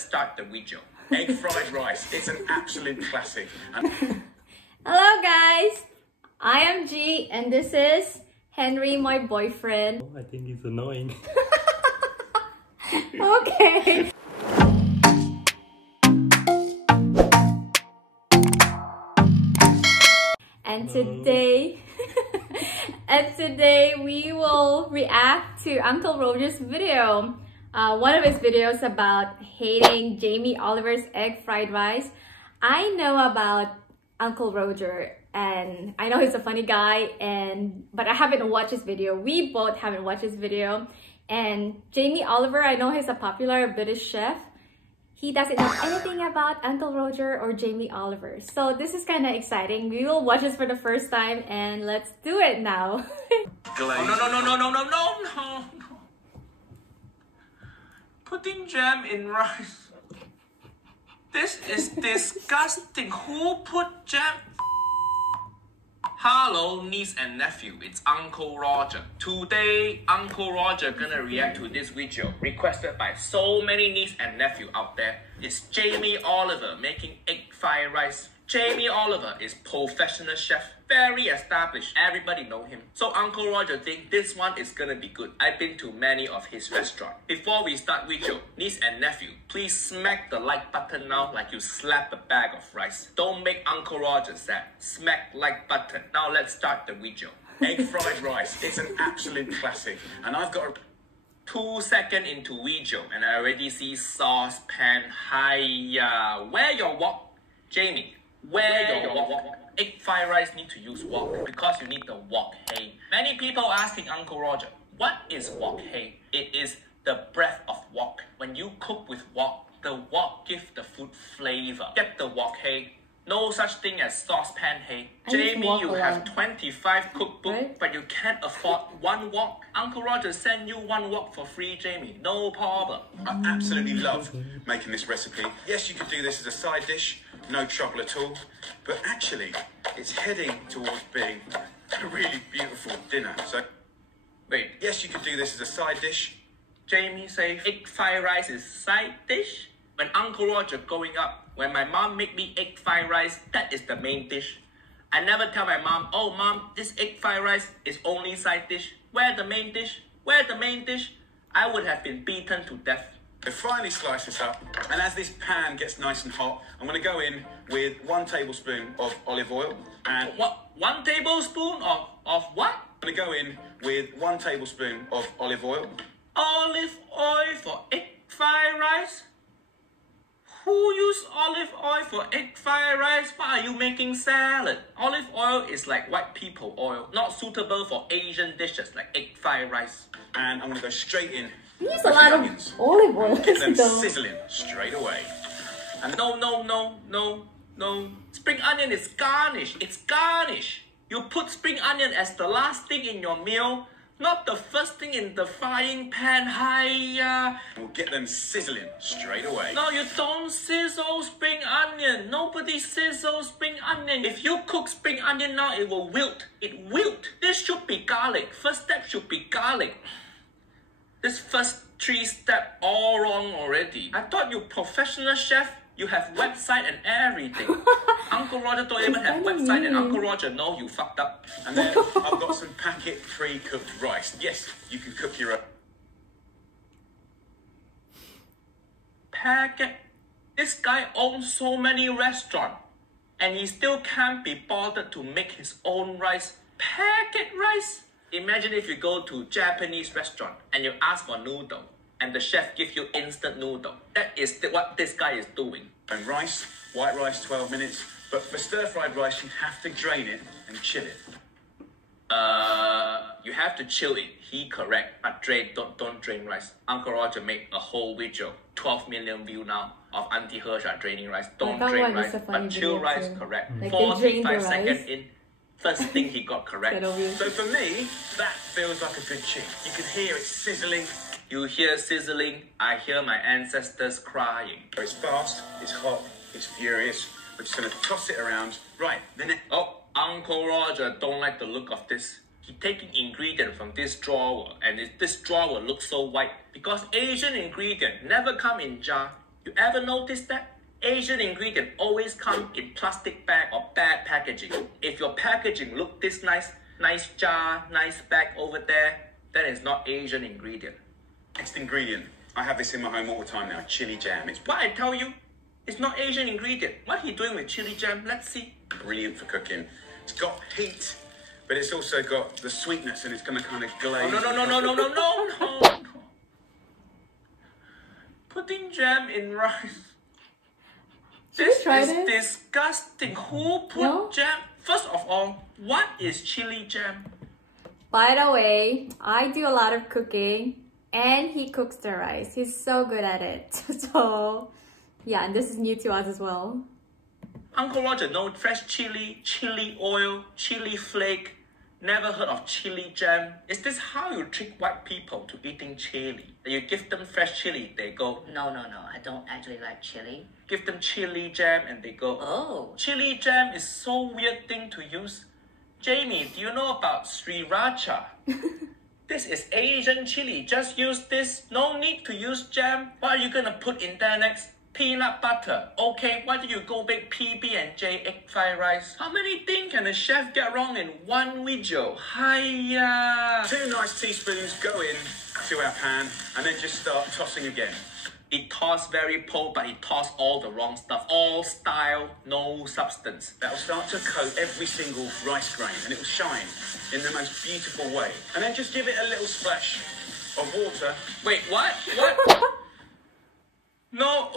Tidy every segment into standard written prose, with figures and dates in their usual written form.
let's start the video. Egg fried rice. It's an absolute classic. Hello guys, I am Gie and this is Henry, my boyfriend. I think it's annoying. Okay. And today we will react to Uncle Roger's video. One of his videos about hating Jamie Oliver's egg fried rice. I know about Uncle Roger and I know he's a funny guy, but I haven't watched his video. We both haven't watched his video. And Jamie Oliver, I know he's a popular British chef. He doesn't know anything about Uncle Roger or Jamie Oliver. So this is kind of exciting. We will watch this for the first time and let's do it now. Oh, no. Putting jam in rice. This is disgusting. Who put jam? Hello, niece and nephew. It's Uncle Roger. Today, Uncle Roger gonna react to this video requested by so many niece and nephew out there. It's Jamie Oliver making egg fried rice. Jamie Oliver is professional chef, very established. Everybody know him. So Uncle Roger think this one is gonna be good. I've been to many of his restaurants. Before we start video, niece and nephew, please smack the like button now like you slap a bag of rice. Don't make Uncle Roger sad. Smack like button. Now let's start the video. Egg fried rice. It's an absolute classic. And I've got 2 seconds into video and I already see saucepan. Hiya. Where your wok? Jamie, where your wok? Egg fried rice need to use wok because you need the wok. Hey, many people asking Uncle Roger, what is wok? Hey, it is the breath of wok. When you cook with wok, the wok gives the food flavor. Get the wok. Hey, no such thing as saucepan. Hey, Jamie, you have 25 cookbooks, right? But you can't afford one wok. Uncle Roger send you one wok for free, Jamie. No problem. I absolutely love making this recipe. Yes, you could do this as a side dish, no trouble at all. But actually, it's heading towards being a really beautiful dinner. So, wait, yes, you could do this as a side dish. Jamie says egg fried rice is side dish. When Uncle Roger growing up, when my mom make me egg fried rice, that is the main dish. I never tell my mom, oh mom, this egg fried rice is only side dish. Where the main dish? Where the main dish? I would have been beaten to death. So finally slice this up, and as this pan gets nice and hot, I'm going to go in with 1 tablespoon of olive oil and... What? 1 tablespoon of what? I'm going to go in with 1 tablespoon of olive oil. Olive oil for egg fried rice? Who use olive oil for egg fried rice? Why are you making salad? Olive oil is like white people oil, not suitable for Asian dishes like egg fried rice. And I'm going to go straight in. He needs a lot of olive oil. Get them sizzling straight away. And no. Spring onion is garnish. It's garnish. You put spring onion as the last thing in your meal, not the first thing in the frying pan. Hiya. We'll get them sizzling straight away. No, you don't sizzle spring onion. Nobody sizzles spring onion. If you cook spring onion now, it will wilt. It wilt. This should be garlic. First step should be garlic. This first 3 steps all wrong already. I thought you professional chef. You have website and everything. Uncle Roger don't even have website and Uncle Roger know you fucked up. And then I've got some packet pre-cooked rice. Yes, you can cook your own. Packet? This guy owns so many restaurants and he still can't be bothered to make his own rice. Packet rice? Imagine if you go to Japanese restaurant and you ask for noodle and the chef gives you instant noodle. That is what this guy is doing. And rice, white rice, 12 minutes. But for stir-fried rice, you have to drain it and chill it. You have to chill it. He correct. But don't drain rice. Uncle Roger made a whole video, 12 million view now, of Auntie Hersha draining rice. Don't drain rice, but chill rice correct. Like 45 seconds in. First thing he got correct. So for me, that feels like a good cheat. You can hear it sizzling. You hear sizzling, I hear my ancestors crying. It's fast, it's hot, it's furious. We're just going to toss it around. Right, then oh, Uncle Roger don't like the look of this. He taking ingredient from this drawer and this drawer looks so white because Asian ingredient never come in jar. You ever notice that? Asian ingredient always come in plastic bag or bad packaging. If your packaging look this nice, nice jar, nice bag over there, that is not Asian ingredient. Next ingredient. I have this in my home all the time now, chili jam. It's What I tell you, it's not Asian ingredient. What he doing with chili jam? Let's see. brilliant for cooking. It's got heat, but it's also got the sweetness and it's going to kind of glaze. Oh, no. Putting jam in rice. This is disgusting. Who put jam? First of all, what is chili jam? By the way, I do a lot of cooking and he cooks the rice. He's so good at it. So, yeah, and this is new to us as well. Uncle Roger knows fresh chili, chili oil, chili flake. Never heard of chili jam. Is this how you trick white people to eating chili? You give them fresh chili, they go, No, I don't actually like chili. give them chili jam and they go, Oh. Chili jam is so weird thing to use. Jamie, do you know about sriracha? This is Asian chili. Just use this. No need to use jam. What are you gonna put in there next? Peanut butter. Okay, why do you go make PB&J egg fried rice? How many things can a chef get wrong in one video? Hiya! 2 nice teaspoons go in to our pan and then just start tossing again. It toss very po, but it toss all the wrong stuff. All style, no substance. That'll start to coat every single rice grain and it will shine in the most beautiful way. And then just give it a little splash of water. Wait, what? No.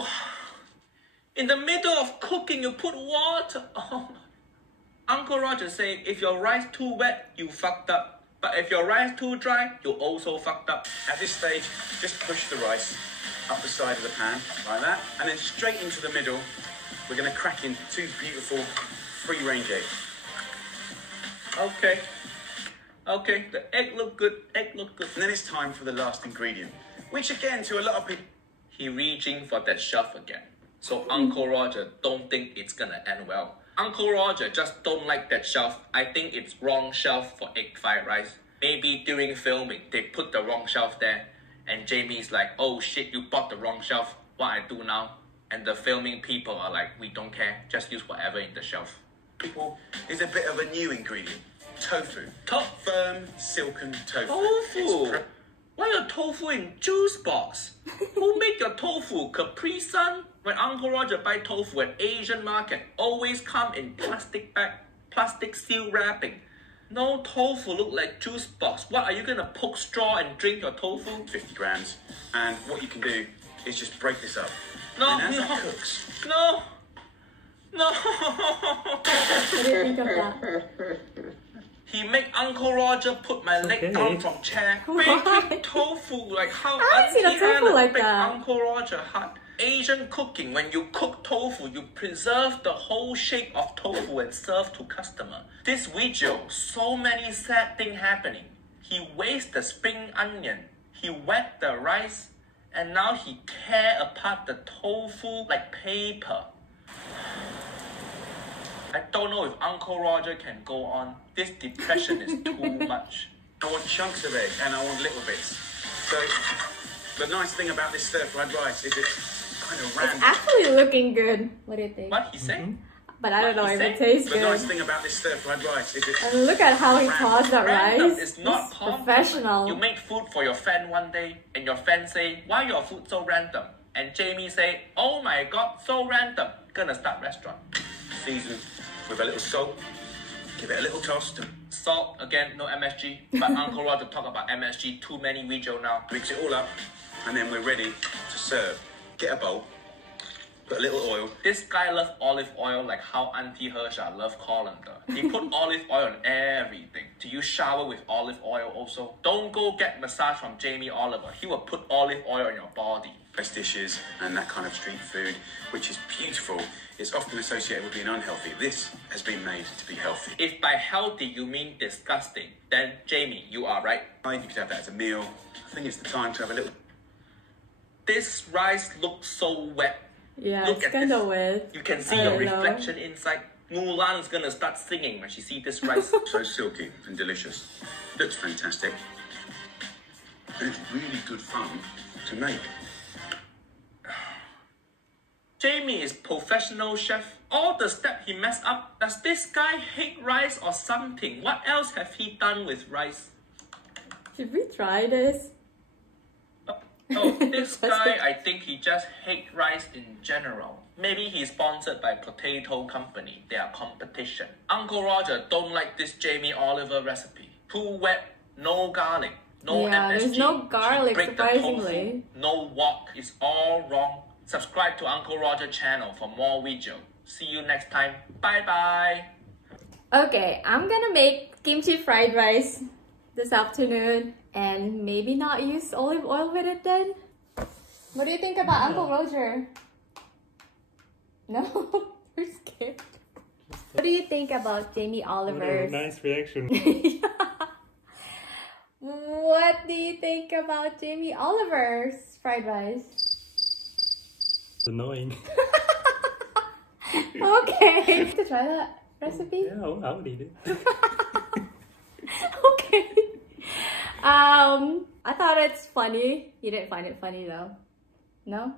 In the middle of cooking, you put water. Oh. Uncle Roger say, if your rice too wet, you fucked up. But if your rice too dry, you also fucked up. At this stage, just push the rice up the side of the pan, like that. And then straight into the middle, we're going to crack in 2 beautiful free-range eggs. Okay, the egg look good, And then it's time for the last ingredient, which again, to a lot of people, He reaching for that shelf again. So Uncle Roger don't think it's gonna end well. Uncle Roger just don't like that shelf. I think it's wrong shelf for egg fried rice. Maybe during filming, they put the wrong shelf there. And Jamie's like, oh shit, you bought the wrong shelf. What I do now? And the filming people are like, we don't care. Just use whatever in the shelf. is a bit of a new ingredient. Tofu. Firm, silken tofu. Tofu? Why your tofu in juice box? Who make your tofu? Capri Sun? When Uncle Roger buy tofu at Asian market, always come in plastic bag, plastic seal wrapping. No tofu look like juice box. What, are you gonna poke straw and drink your tofu? 50 grams. And what you can do is just break this up. No, and as no, it cooks, no. What do you think of that? He make Uncle Roger put my leg down from chair. Baking tofu, like how I see the Auntie tofu Anna like make that. Uncle Roger hot. Asian cooking, when you cook tofu, you preserve the whole shape of tofu and serve to customer. This video, so many sad things happening. He waste the spring onion. He wet the rice. And now he tear apart the tofu like paper. I don't know if Uncle Roger can go on. This depression is too much. I want chunks of egg and I want little bits. So the nice thing about this stir-fried rice is it's kind of random. It's actually looking good. What do you think? What he say? But I don't know if it say? tastes The good. nice thing about this stir-fried rice is it's And look at how he tossed that Random rice. is not It's common. professional. You make food for your friend one day, and your friend say, "Why your food so random?" And Jamie say, "Oh my God, so random. Gonna start restaurant." seasoned with a little salt. Give it a little toss to Salt again, no MSG. But Uncle Roger talk about MSG. Too many video now. mix it all up, and then we're ready to serve. Get a bowl, put a little oil. This guy loves olive oil like how Auntie Hersha love colander. He put olive oil on everything. Do you shower with olive oil also? Don't go get massage from Jamie Oliver. He will put olive oil on your body. Best dishes and that kind of street food, which is beautiful, is often associated with being unhealthy. This has been made to be healthy. If by healthy you mean disgusting, then Jamie, you are right. You could have that as a meal. I think it's the time to have a little. This rice looks so wet. Yeah, Look it's at kind this. of wet. You can see I your don't know. reflection inside. Mulan's gonna start singing when she see this rice. So silky and delicious. Looks fantastic. And it's really good fun to make. Jamie is professional chef. All the steps he messed up. Does this guy hate rice or something? What else have he done with rice? Should we try this? Oh, this guy, I think he just hates rice in general. Maybe he's sponsored by Potato Company. They are competition. Uncle Roger don't like this Jamie Oliver recipe. Too wet, no garlic, no MSG. There's no garlic, Break surprisingly. The tofu, no wok. It's all wrong. Subscribe to Uncle Roger channel for more videos. See you next time. Bye bye. Okay, I'm gonna make kimchi fried rice this afternoon and maybe not use olive oil with it then. What do you think about Uncle Roger? No? You're scared. What do you think about Jamie Oliver's? What a nice reaction. What do you think about Jamie Oliver's fried rice? It's annoying. Okay. To try that recipe? Yeah, I would eat it. Okay. I thought it's funny. You didn't find it funny though? No?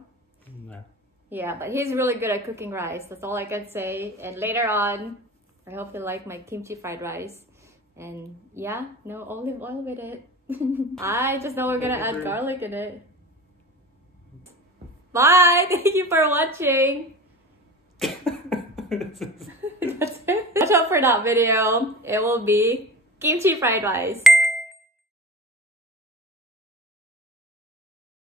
No. Yeah, but he's really good at cooking rice. That's all I can say. And later on, I hope you like my kimchi fried rice. And yeah, no olive oil with it. I just know we're gonna add garlic in it. Bye! Thank you for watching. That's it. Watch out for that video. It will be kimchi fried rice.